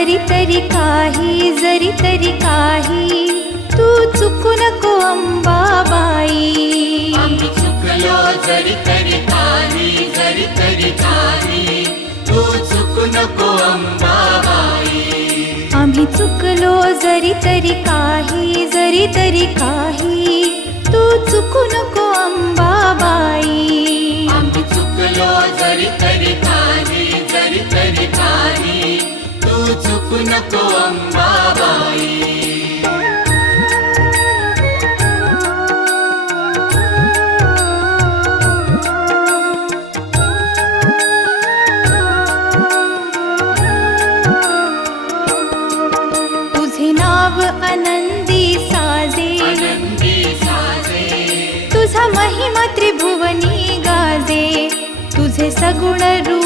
जरी तरी काही तू चुकू नको अंबाबाई. आम्ही चुकलो जरी तरी काही तू चुकू नको अंबाबाई. आम्ही चुकलो जरी तरी काही तू चुकू नको अंबाबाई. आम्ही चुकलो जरी तरी काही तू चुकू नको अंबाबाई. तुझे नाव आनंदी साजे, तुझा महिमा त्रिभुवनी गाजे. तुझे सगुण रूप